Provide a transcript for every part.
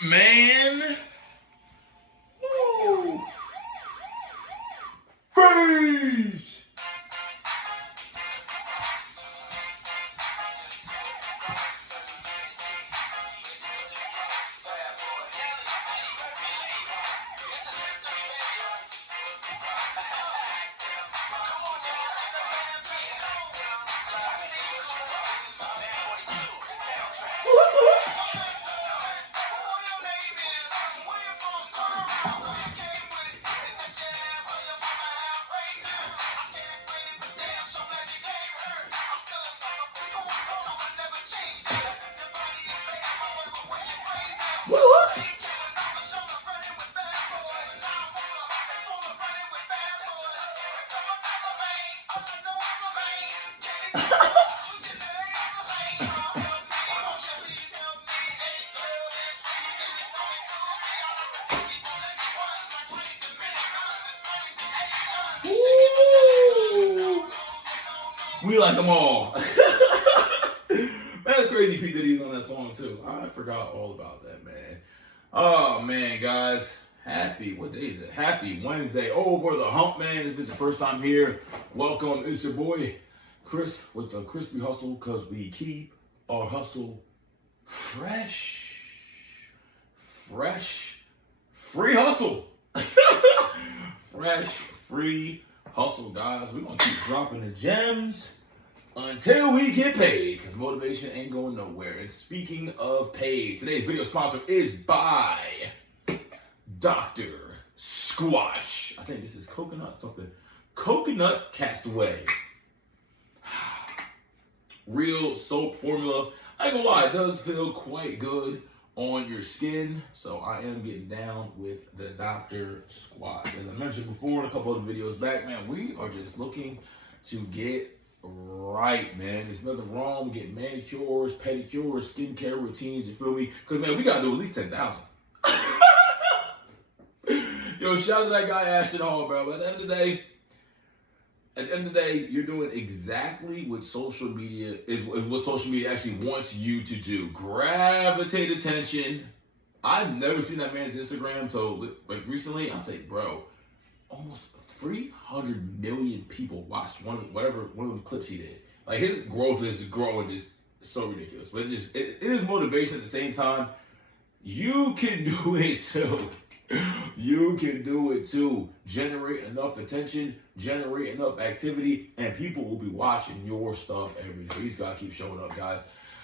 Man. Woo. Freeze! We like them all. Man, that's crazy. P. Diddy was on that song too. I forgot all about that, man. Oh man, guys. What day is it? Happy Wednesday. Over the hump, man. If it's your first time here, welcome. It's your boy, Chris, with the Crispy Hustle, because we keep our hustle fresh. Free hustle. Fresh, free hustle, guys. We're going to keep dropping the gems until we get paid, because motivation ain't going nowhere. And speaking of paid, today's video sponsor is by Dr. Squash. I think this is coconut something. Coconut Castaway. Real soap formula. I ain't gonna lie, it does feel quite good on your skin. So I am getting down with the Dr. Squash. As I mentioned before in a couple of videos back, man, we are just looking to get right, man. There's nothing wrong with getting manicures, pedicures, skincare routines, you feel me? Because, man, we got to do at least 10,000. Yo, shout out to that guy, Ashton Hall, bro. But at the end of the day, you're doing exactly what social media is what social media actually wants you to do. Gravitate attention. I've never seen that man's Instagram till like recently. I say, bro, almost 300 million people watched one of the clips he did. Like, his growth is growing is so ridiculous. But it is motivation at the same time. You can do it too. You can do it too. Generate enough attention, generate enough activity, and people will be watching your stuff every day. You just gotta keep showing up, guys.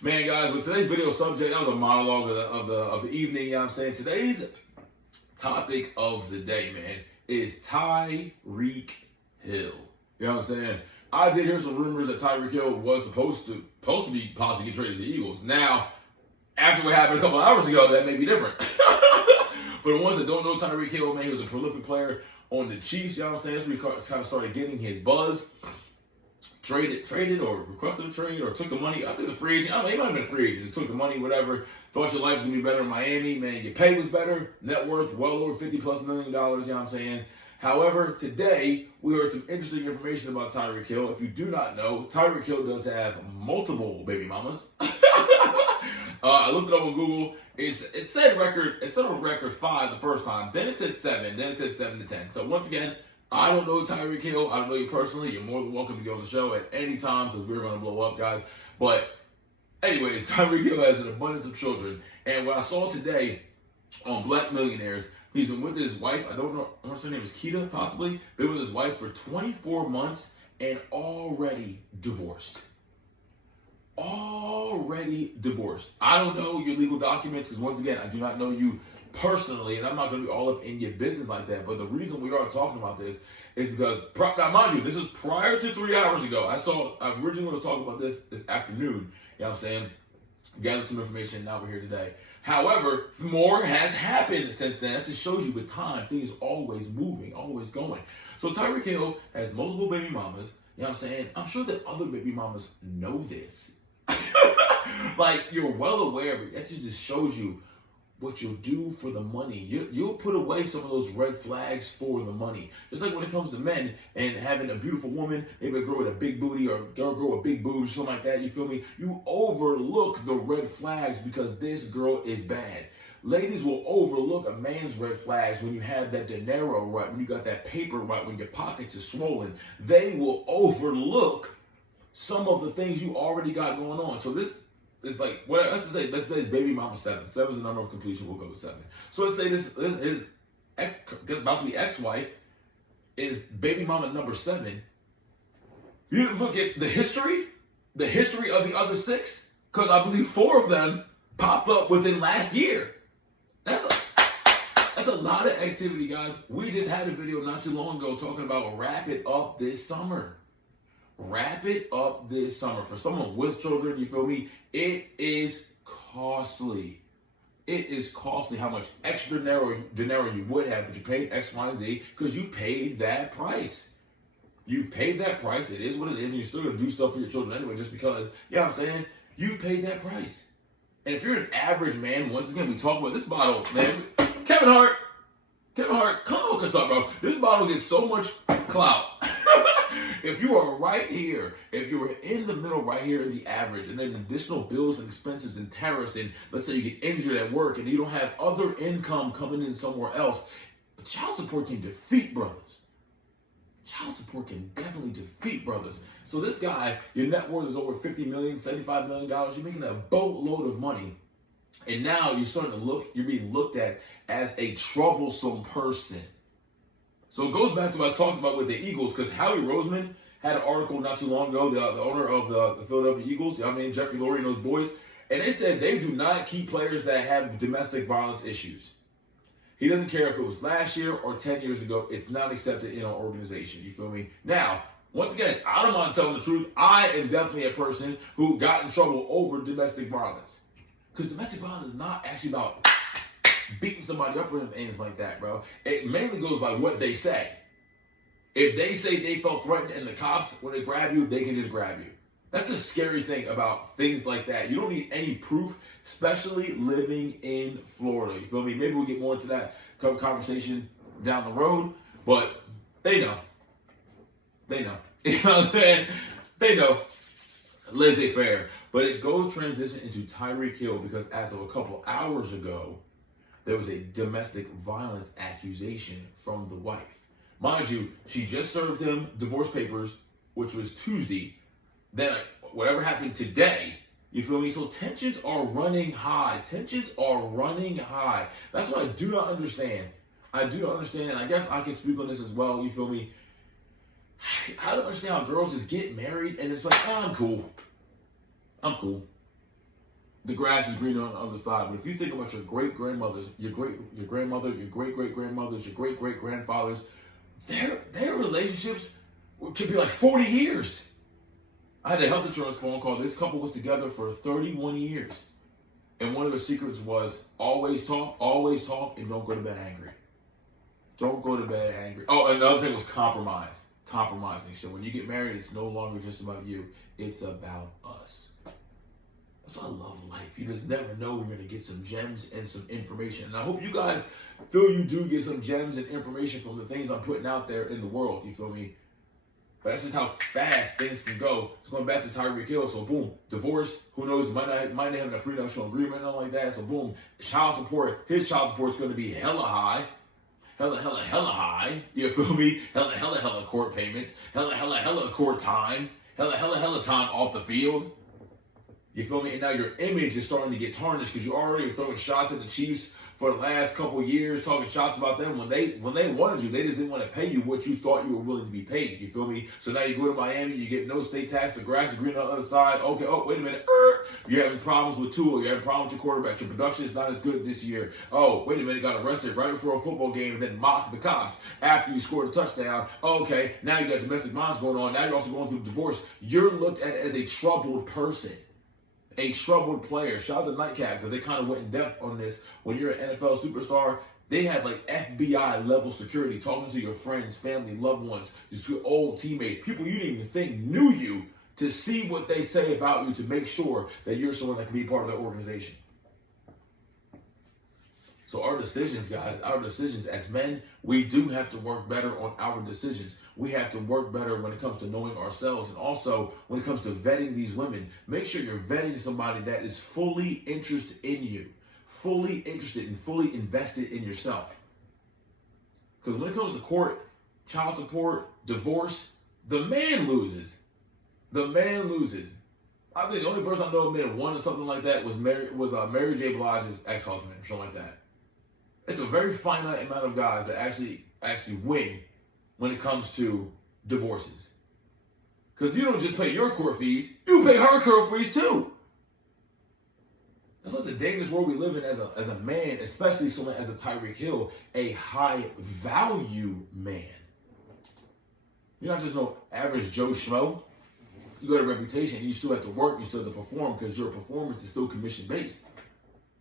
Man, guys, with today's video subject, that was a monologue of the evening, you know what I'm saying? Today's topic of the day, man, is Tyreek Hill. You know what I'm saying? I did hear some rumors that Tyreek Hill was supposed to be possibly get traded to the Eagles. Now, after what happened a couple hours ago, that may be different. For the ones that don't know Tyreek Hill, man, he was a prolific player on the Chiefs, you know what I'm saying? That's when he kind of started getting his buzz. Traded or requested a trade or took the money. I think it's a free agent. I mean, he might have been a free agent. Just took the money, whatever. Thought your life was going to be better in Miami. Man, your pay was better. Net worth well over $50+ million, you know what I'm saying? However, today, we heard some interesting information about Tyreek Hill. If you do not know, Tyreek Hill does have multiple baby mamas. I looked it up on Google. It said a record 5 the first time. Then it said 7. Then it said 7 to 10. So once again, I don't know Tyreek Hill. I don't know you personally. You're more than welcome to go on the show at any time because we're going to blow up, guys. But anyways, Tyreek Hill has an abundance of children. And what I saw today on Black Millionaires, he's been with his wife. I don't know. I want to say her name is Keita, possibly. Been with his wife for 24 months and already divorced. Already divorced. I don't know your legal documents because, once again, I do not know you personally, and I'm not going to be all up in your business like that. But the reason we are talking about this is because, now mind you, this is prior to 3 hours ago. I originally wanted to talk about this afternoon. You know what I'm saying? Gathered some information, now we're here today. However, more has happened since then. That just shows you with time, things always moving, always going. So Tyreek Hill has multiple baby mamas. You know what I'm saying? I'm sure that other baby mamas know this. Like, you're well aware of it. That just shows you what you'll do for the money. You'll put away some of those red flags for the money. Just like when it comes to men and having a beautiful woman, maybe a girl with a big booty or a girl with big boobs, something like that, you feel me? You overlook the red flags because this girl is bad. Ladies will overlook a man's red flags when you have that dinero right, when you got that paper right, when your pockets are swollen. They will overlook some of the things you already got going on. So this is like, well, let's say it's baby mama 7. 7 is the number of completion. We'll go with 7. So let's say this his about to be ex-wife is baby mama number 7. You didn't look at the history of the other 6, because I believe 4 of them popped up within last year. That's a lot of activity, guys. We just had a video not too long ago talking about wrap it up this summer. Wrap it up this summer. For someone with children, you feel me? It is costly. It is costly how much extra dinero you would have, but you paid X, Y, and Z because you paid that price. You've paid that price. It is what it is, and you're still going to do stuff for your children anyway just because, you know what I'm saying? You've paid that price. And if you're an average man, once again, we talk about this bottle, man. Kevin Hart, come hook us up, bro. This bottle gets so much clout. If you are right here, if you were in the middle right here in the average, and then additional bills and expenses and tariffs, and let's say you get injured at work and you don't have other income coming in somewhere else, child support can defeat brothers. Child support can definitely defeat brothers. So this guy, your net worth is over $50 million, $75 million. You're making a boatload of money. And now you're being looked at as a troublesome person. So it goes back to what I talked about with the Eagles, because Howie Roseman had an article not too long ago, the owner of the Philadelphia Eagles, I mean, Jeffrey Lurie and those boys, and they said they do not keep players that have domestic violence issues. He doesn't care if it was last year or 10 years ago. It's not accepted in our organization. You feel me? Now, once again, I don't mind telling the truth. I am definitely a person who got in trouble over domestic violence. Because domestic violence is not actually about beating somebody up or anything like that, bro. It mainly goes by what they say. If they say they felt threatened and the cops, when they grab you, they can just grab you. That's a scary thing about things like that. You don't need any proof, especially living in Florida. You feel me? Maybe we'll get more into that conversation down the road, but they know. They know. You know what I'm saying? They know. Laissez-faire. But it goes transition into Tyreek Hill because as of a couple hours ago, there was a domestic violence accusation from the wife. Mind you, she just served him divorce papers, which was Tuesday. Then whatever happened today, you feel me? So tensions are running high. Tensions are running high. That's what I do not understand. I do not understand, and I guess I can speak on this as well, you feel me? I don't understand how girls just get married and it's like, oh, I'm cool. I'm cool. The grass is greener on the other side. But if you think about your great-grandmothers, your grandmother, your great-great-grandmothers, your great-great-grandfathers, their relationships could be like 40 years. I had a health insurance phone call. This couple was together for 31 years. And one of the secrets was always talk, and don't go to bed angry. Don't go to bed angry. Oh, and another thing was compromise. Compromising. So when you get married, it's no longer just about you. It's about us. That's why I love life. You just never know when you're going to get some gems and some information. And I hope you guys feel you do get some gems and information from the things I'm putting out there in the world. You feel me? But that's just how fast things can go. So going back to Tyreek Hill, so boom, divorce, who knows, might not have a prenuptial agreement, nothing like that. So boom, child support, his child support is going to be hella high. Hella high. You feel me? Hella court payments. Hella court time. Hella time off the field. You feel me? And now your image is starting to get tarnished because you already were throwing shots at the Chiefs for the last couple of years, talking shots about them. When they wanted you, they just didn't want to pay you what you thought you were willing to be paid. You feel me? So now you go to Miami, you get no state tax, the grass is green on the other side. Okay, oh, wait a minute. You're having problems with Tua. You're having problems with your quarterback. Your production is not as good this year. Oh, wait a minute. Got arrested right before a football game and then mocked the cops after you scored a touchdown. Okay, now you got domestic violence going on. Now you're also going through divorce. You're looked at as a troubled person. A troubled player. Shout out to Nightcap because they kind of went in depth on this. When you're an NFL superstar, they have like FBI level security, talking to your friends, family, loved ones, just your old teammates, people you didn't even think knew you, to see what they say about you to make sure that you're someone that can be part of their organization. So our decisions, guys, our decisions as men, we do have to work better on our decisions. We have to work better when it comes to knowing ourselves. And also when it comes to vetting these women, make sure you're vetting somebody that is fully interested in you. fully interested and fully invested in yourself. Because when it comes to court, child support, divorce, the man loses. The man loses. I think the only person I know that won something like that was Mary J. Blige's ex-husband or something like that. It's a very finite amount of guys that actually win when it comes to divorces. Because you don't just pay your court fees, you pay her court fees too. That's what's the dangerous world we live in as a man, especially someone as a Tyreek Hill, a high value man. You're not just no average Joe Schmo. You got a reputation, and you still have to work, you still have to perform, because your performance is still commission based.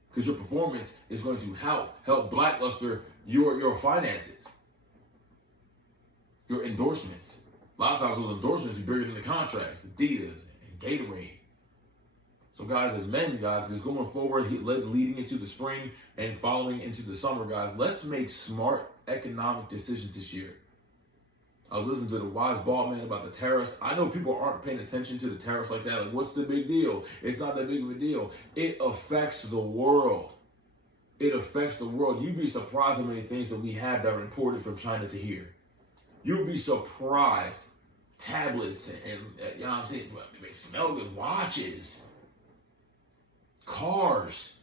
Because your performance is going to help blackluster your finances, your endorsements. A lot of times those endorsements be bigger than the contracts, Adidas and Gatorade. So guys, as men, guys, just going forward, leading into the spring and following into the summer, guys, let's make smart economic decisions this year. I was listening to the wise bald man about the tariffs. I know people aren't paying attention to the tariffs like that. Like, what's the big deal? It's not that big of a deal. It affects the world. It affects the world. You'd be surprised how many things that we have that are imported from China to here. You'd be surprised. Tablets and you know what I'm saying? They smell good. Watches. Cars.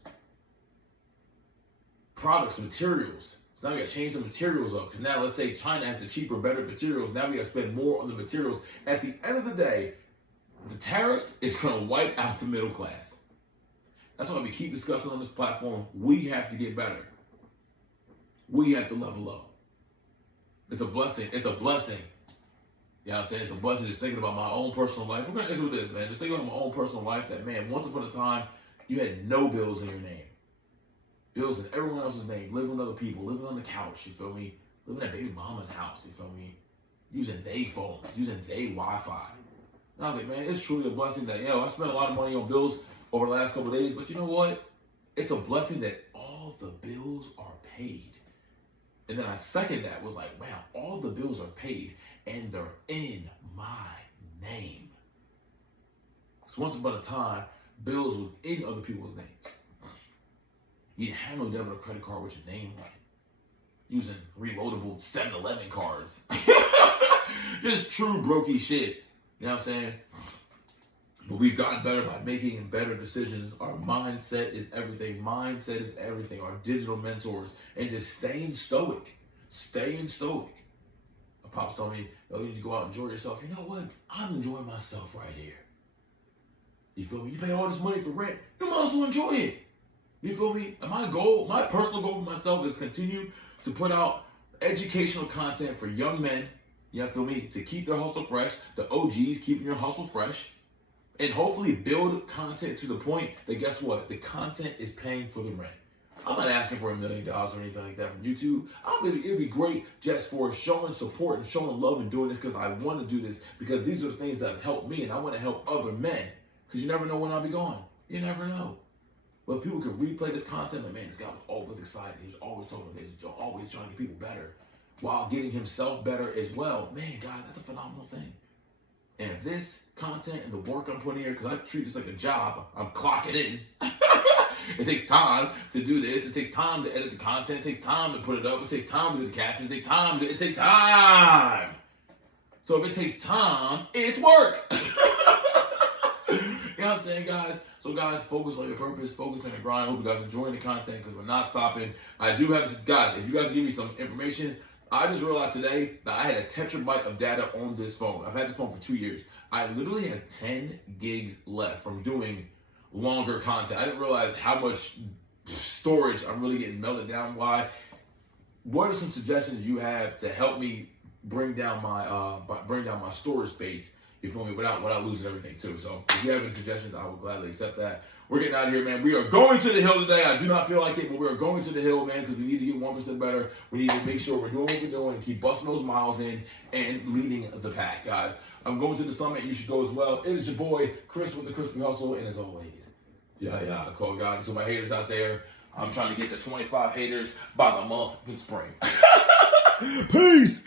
Products, materials. So now we got to change the materials up, because now let's say China has the cheaper, better materials. Now we got to spend more on the materials. At the end of the day, the tariffs is going to wipe out the middle class. That's why we keep discussing on this platform. We have to get better. We have to level up. It's a blessing. It's a blessing. You know what I'm saying? It's a blessing just thinking about my own personal life. We're going to end with this, man. Just thinking about my own personal life that, man, once upon a time, you had no bills in your name. Bills in everyone else's name, living with other people, living on the couch, you feel me? Living at baby mama's house, you feel me? Using they phones, using they Wi-Fi. And I was like, man, it's truly a blessing that, I spent a lot of money on bills over the last couple of days, but you know what? It's a blessing that all the bills are paid. And then I second that, was like, wow, all the bills are paid and they're in my name. Because once upon a time, bills was in other people's names. You didn't have no debit or credit card with your name on it. Using reloadable 7-Eleven cards. Just true brokey shit. You know what I'm saying? But we've gotten better by making better decisions. Our mindset is everything. Mindset is everything. Our digital mentors. And just staying stoic. Staying stoic. My pops told me, you need to go out and enjoy yourself. You know what? I'm enjoying myself right here. You feel me? You pay all this money for rent. You might as well enjoy it. You feel me? And my personal goal for myself is continue to put out educational content for young men, you feel me, to keep their hustle fresh, the OGs keeping your hustle fresh, and hopefully build content to the point that, guess what, the content is paying for the rent. I'm not asking for $1 million or anything like that from YouTube. It'd be great just for showing support and showing love and doing this, because I want to do this, because these are the things that have helped me, and I want to help other men, because you never know when I'll be gone. You never know. But if people can replay this content, like, man, this guy was always excited. He was always talking about this. He was always trying to get people better while getting himself better as well. Man, guys, that's a phenomenal thing. And if this content and the work I'm putting here, because I treat this like a job, I'm clocking in. It takes time to do this. It takes time to edit the content. It takes time to put it up. It takes time to do the captions. It takes time. So if it takes time, it's work. You know what I'm saying, guys? So, guys, focus on your purpose. Focus on your grind. I hope you guys are enjoying the content, because we're not stopping. I do have some, guys, if you guys give me some information, I just realized today that I had a terabyte of data on this phone. I've had this phone for 2 years. I literally had 10 gigs left from doing longer content. I didn't realize how much storage I'm really getting melted down. Why? What are some suggestions you have to help me bring down my storage space? You feel me? Without losing everything too. So if you have any suggestions, I will gladly accept that. We're getting out of here, man. We are going to the hill today. I do not feel like it, but we are going to the hill, man, because we need to get 1% better. We need to make sure we're doing what we're doing, keep busting those miles in, and leading the pack, guys. I'm going to the summit. You should go as well. It is your boy, Chris with TheChrysPHustle, and as always, I call God. So my haters out there, I'm trying to get to 25 haters by the month of spring. Peace.